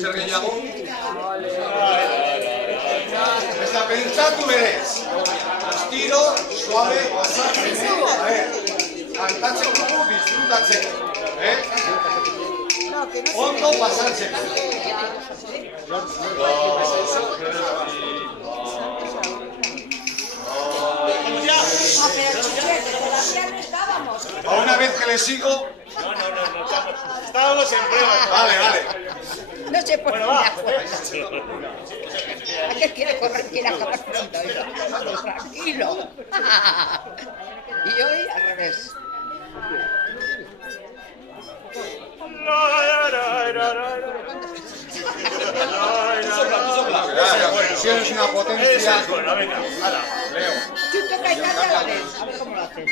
ser que llamo. Esta pensa tú eres. Estiro, suave, masaje. A ver, cantache como disfrútache. Hondo, pasache. A una vez que le sigo. No, estábamos en prueba. Vale. No sé por qué. Bueno, va. ¿A qué quiere correr? Quiere acabar pronto. Tranquilo. Y hoy al revés. Si eres una potencia. Bueno, venga, hala, Leo. Tú toca y canta, a ver cómo lo haces.